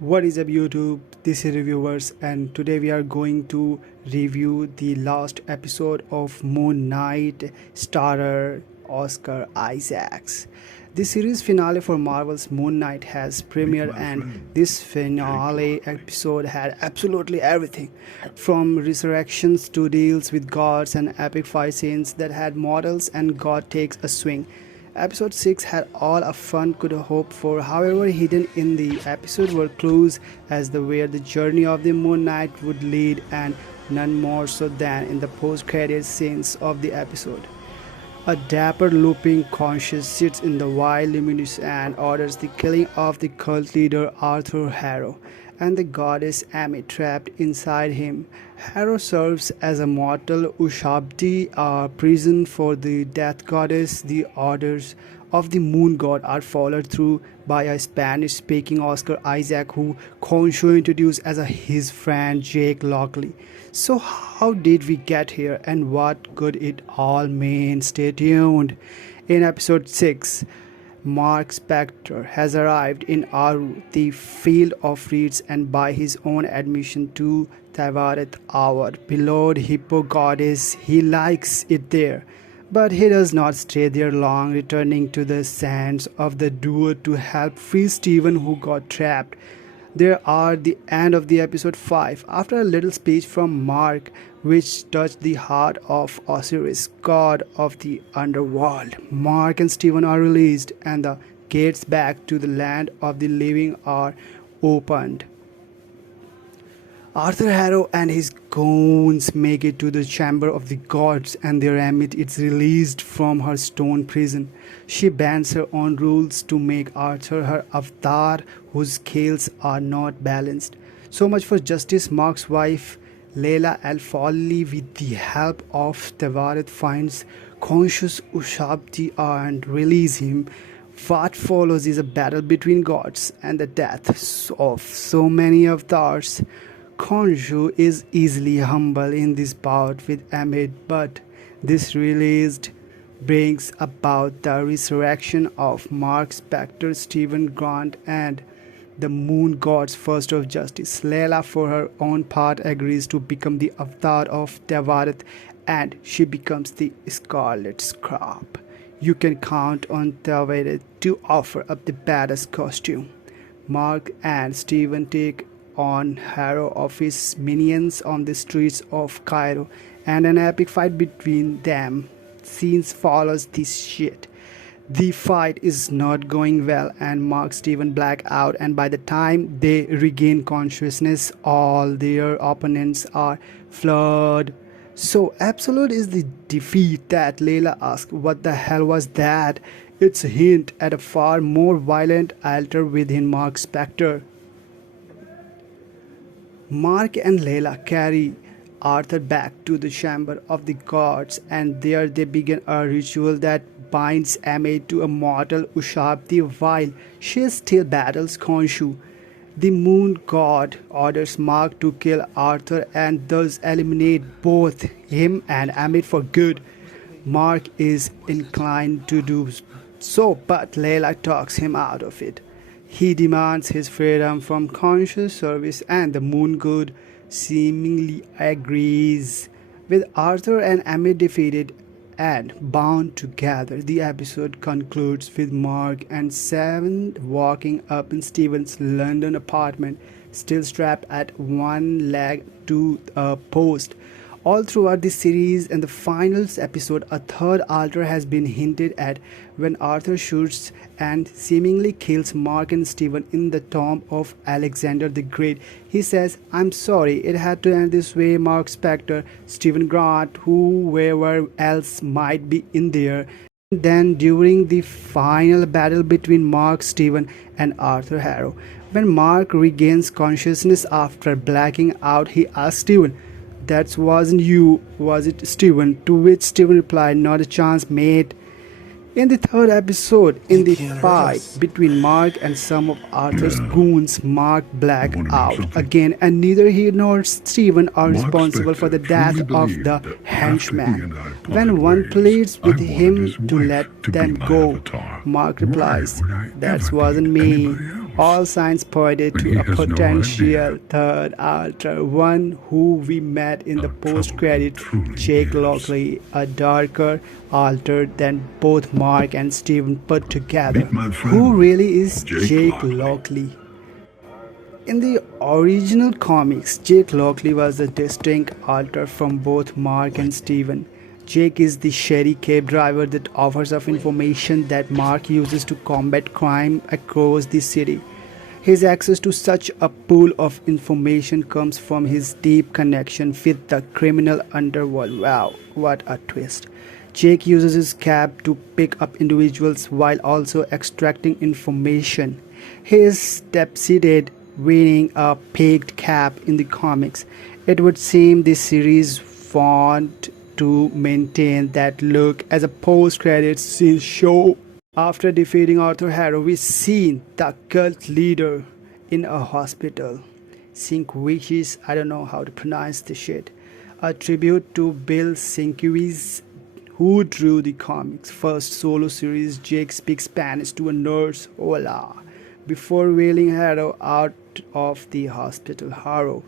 What is up YouTube? This is Reviewers and today we are going to review the last episode of Moon Knight starrer Oscar Isaacs. The series finale for Marvel's Moon Knight has premiered and this finale episode had absolutely everything from resurrections to deals with gods and epic fight scenes that had models and God takes a swing. Episode 6 had all a fan could hope for, however, hidden in the episode were clues as to where the journey of the Moon Knight would lead, and none more so than in the post-credit scenes of the episode. A dapper looping conscience sits in the wild luminous and orders the killing of the cult leader Arthur Harrow and the goddess Amy trapped inside him. Harrow serves as a mortal Ushabti, a prison for the death goddess. The orders of the moon god are followed through by a Spanish-speaking Oscar Isaac who Khonshu introduced as his friend Jake Lockley. So how did we get here and what could it all mean? Stay tuned. In episode 6, Mark Spector has arrived in Aru, the field of reeds, and by his own admission to Tavaret, our beloved hippo goddess, he likes it there. But he does not stay there long, returning to the sands of the duo to help free Stephen who got trapped. There are the end of the episode 5. After a little speech from Mark, which touched the heart of Osiris, god of the underworld, Mark and Stephen are released and the gates back to the land of the living are opened. Arthur Harrow and his goons make it to the chamber of the gods and there Amit is released from her stone prison. She bends her own rules to make Arthur her avatar whose scales are not balanced. So much for justice. Mark's wife Layla Al Folly with the help of Tavaret finds conscious Ushabti and release him. What follows is a battle between gods and the deaths of so many avatars. Khonshu is easily humble in this bout with Amit, but this released brings about the resurrection of Mark Spector, Stephen Grant, and the moon god's first of justice. Layla, for her own part, agrees to become the avatar of Tavaret, and she becomes the Scarlet Scarab. You can count on Tavaret to offer up the baddest costume. Mark and Stephen take on Harrow of his minions on the streets of Cairo, and an epic fight between them scenes follows this shit. The fight is not going well and Mark Stephen black out, and by the time they regain consciousness all their opponents are flawed. So absolute is the defeat that Layla asks what the hell was that. It's a hint at a far more violent altar within Mark Spector. Mark and Layla carry Arthur back to the chamber of the gods, and there they begin a ritual that binds Amy to a mortal Ushabti while she still battles Khonshu. The moon god orders Mark to kill Arthur and thus eliminate both him and Amit for good. Mark is inclined to do so, but Layla talks him out of it. He demands his freedom from conscious service and the moon god seemingly agrees. With Arthur and Amit defeated and bound together, the episode concludes with Mark and Seven walking up in Stephen's London apartment, still strapped at one leg to a post. All throughout the series and the final episode, a third altar has been hinted at when Arthur shoots and seemingly kills Mark and Stephen in the tomb of Alexander the Great. He says, "I'm sorry, it had to end this way." Mark Spector, Stephen Grant, whoever else might be in there. Then during the final battle between Mark, Stephen, and Arthur Harrow, when Mark regains consciousness after blacking out, he asks Stephen, "That wasn't you, was it, Stephen?" To which Stephen replied, "Not a chance, mate." In the third episode, in the fight between Mark and some of Arthur's goons, Mark blacked out again, and neither he nor Stephen are responsible for the death of the henchman. When one pleads with him to let them go, Mark replies, "That wasn't me." All signs pointed But to he a has no potential idea third alter, one who we met in the how troubled post-credit, it truly Jake is. Lockley, a darker alter than both Mark and Steven put together. Meet my Who friend, really is Jake Jake Lockley. Lockley? In the original comics, Jake Lockley was a distinct alter from both Mark and Steven. Jake is the shady cab driver that offers up information that Mark uses to combat crime across the city. His access to such a pool of information comes from his deep connection with the criminal underworld. Wow, what a twist! Jake uses his cab to pick up individuals while also extracting information. He is deep-seated, wearing a peaked cap in the comics. It would seem the series want to maintain that look as a post-credits scene show. After defeating Arthur Harrow, we see the cult leader in a hospital. Sinkwishis, I don't know how to pronounce this shit. A tribute to Bill Sinkwis, who drew the comics' first solo series. Jake speaks Spanish to a nurse, hola, before wheeling Harrow out of the hospital. Harrow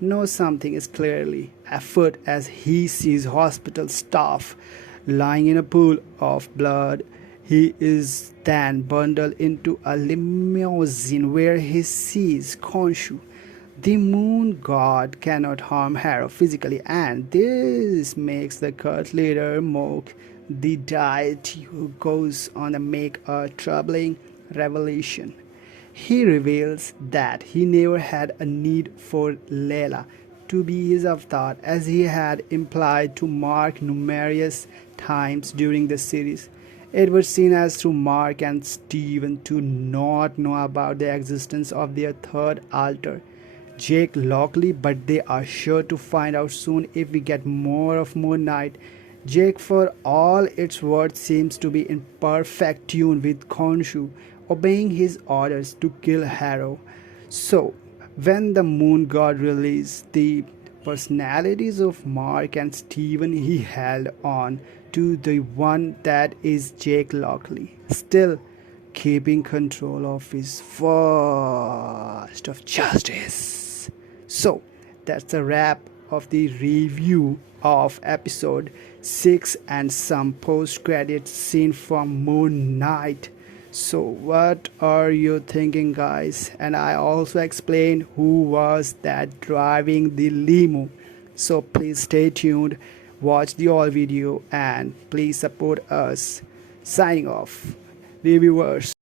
knows something is clearly afoot as he sees hospital staff lying in a pool of blood. He is then bundled into a limousine where he sees Khonshu. The moon god cannot harm Harrow physically, and this makes the cult leader mock the deity, who goes on to make a troubling revelation. He reveals that he never had a need for Layla to be his avatar, as he had implied to Mark numerous times during the series. It was seen as through Mark and Steven to not know about the existence of their third alter, Jake Lockley, but they are sure to find out soon if we get more of MoonKnight. Jake, for all its worth, seems to be in perfect tune with Khonshu, obeying his orders to kill Harrow. So, when the moon god released the personalities of Mark and Steven, he held on to the one that is Jake Lockley, still keeping control of his first of justice. So, that's a wrap of the review of episode 6 and some post-credit scene from MoonKnight. So what are you thinking, guys? And I also explained who was that driving the limo. So please stay tuned, watch the all video, and please support us. Signing off, reviewers.